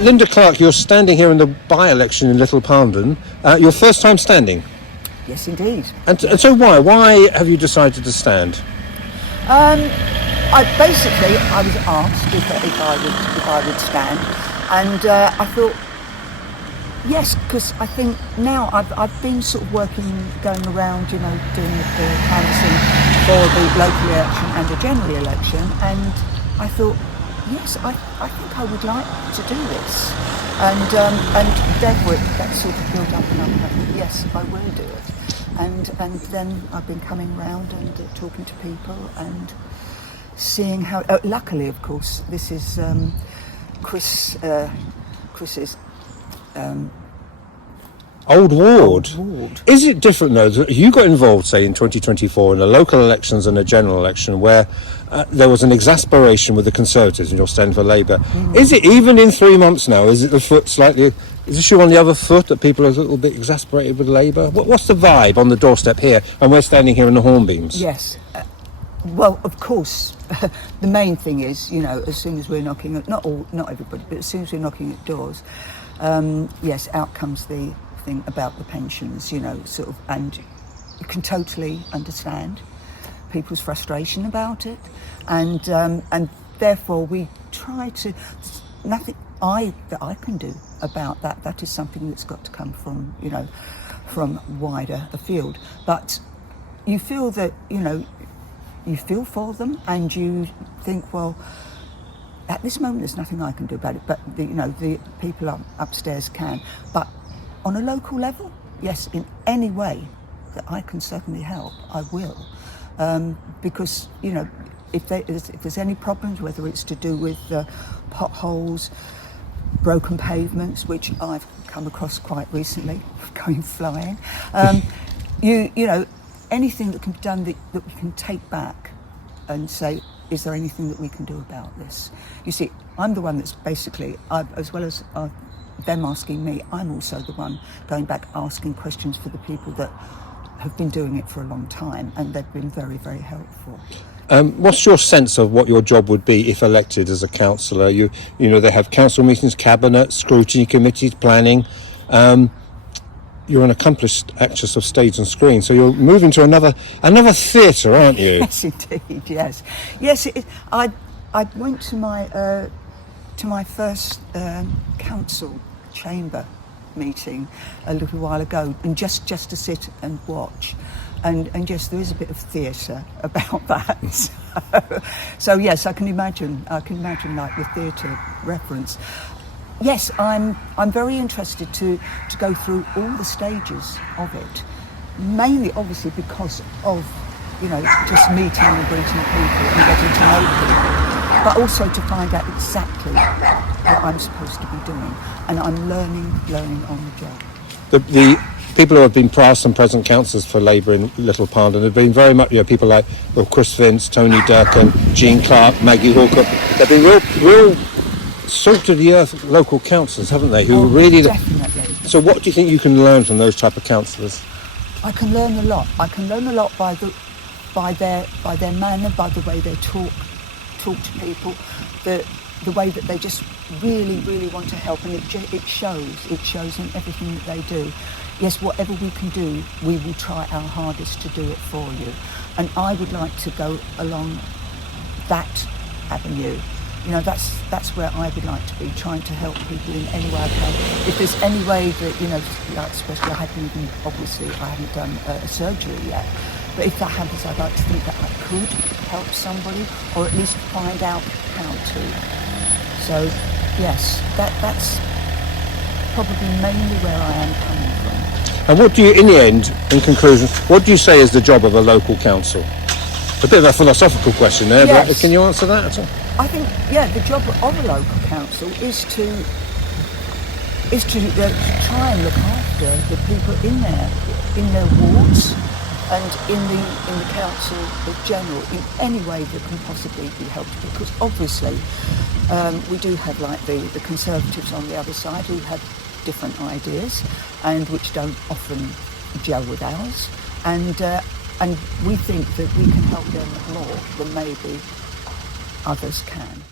Linda Clark, you're standing here in the by-election in Little Parndon. Your first time standing? Yes, indeed. And so why? Why have you decided to stand? I was asked if I would stand, and I thought yes, because I think now I've been sort of going around, doing the canvassing for the local election and the general election, and I thought yes, I think I would like to do this, and therefore that sort of built up, and I thought yes, I will do it. And then I've been coming round and talking to people and seeing how. Luckily, of course, this is Chris's Old ward. Old ward. Is it different though? You got involved, say, in 2024 in the local elections and a general election where there was an exasperation with the Conservatives and you're standing for Labour. Is it even in 3 months now? Is it the foot slightly? Is the shoe on the other foot that people are a little bit exasperated with Labour? What's the vibe on the doorstep here? And we're standing here in the Hornbeams. Yes. Well, of course, the main thing is, as soon as we're knocking at, not everybody, but as soon as we're knocking at doors, yes, out comes the thing about the pensions, sort of, and you can totally understand people's frustration about it, and therefore we try to. Nothing that I can do about that. That is something that's got to come from from wider afield. But you feel that you feel for them, and you think, well, at this moment there's nothing I can do about it. But the people upstairs can. But on a local level, yes, in any way that I can certainly help, I will, because if there's any problems, whether it's to do with potholes, broken pavements, which I've come across quite recently, going flying, anything that can be done that we can take back and say, is there anything that we can do about this? You see, I'm the one that's basically, as well as them asking me, I'm also the one going back asking questions for the people that have been doing it for a long time, and they've been very, very helpful. What's your sense of what your job would be if elected as a councillor? They have council meetings, cabinet, scrutiny committees, planning. You're an accomplished actress of stage and screen, so you're moving to another theatre, aren't you? Yes, indeed. Yes. I went to my first council chamber meeting a little while ago, and just to sit and watch. And yes, there is a bit of theatre about that. So yes, I can imagine like the theatre reference. Yes, I'm very interested to go through all the stages of it, mainly obviously because of just meeting and greeting people and getting to know people, but also to find out exactly what I'm supposed to be doing, and I'm learning on the job. The people who have been past and present councillors for Labour in Little Parndon have been very much, people like Chris Vince, Tony Durkin, Jean Clark, Maggie Hawcott. They've been real salt of the earth local councillors, haven't they? Who really definitely. So what do you think you can learn from those type of councillors? I can learn a lot. I can learn a lot by their manner, by the way they talk to people, the way that they just really, really want to help, and it shows in everything that they do. Yes, whatever we can do, we will try our hardest to do it for you. And I would like to go along that avenue. That's where I would like to be, trying to help people in any way I can. If there's any way that, like especially I haven't done a surgery yet, but if that happens, I'd like to think that I could help somebody, or at least find out how to. So, yes, that's probably mainly where I am coming from. And what do you, in the end, in conclusion, what do you say is the job of a local council? A bit of a philosophical question there, yes. But can you answer that at all? I think, the job of a local council is to try and look after the people in their wards, and in the council in general, in any way that can possibly be helped. Because obviously, we do have the Conservatives on the other side who have different ideas, and which don't often gel with ours, and we think that we can help them more than maybe others can.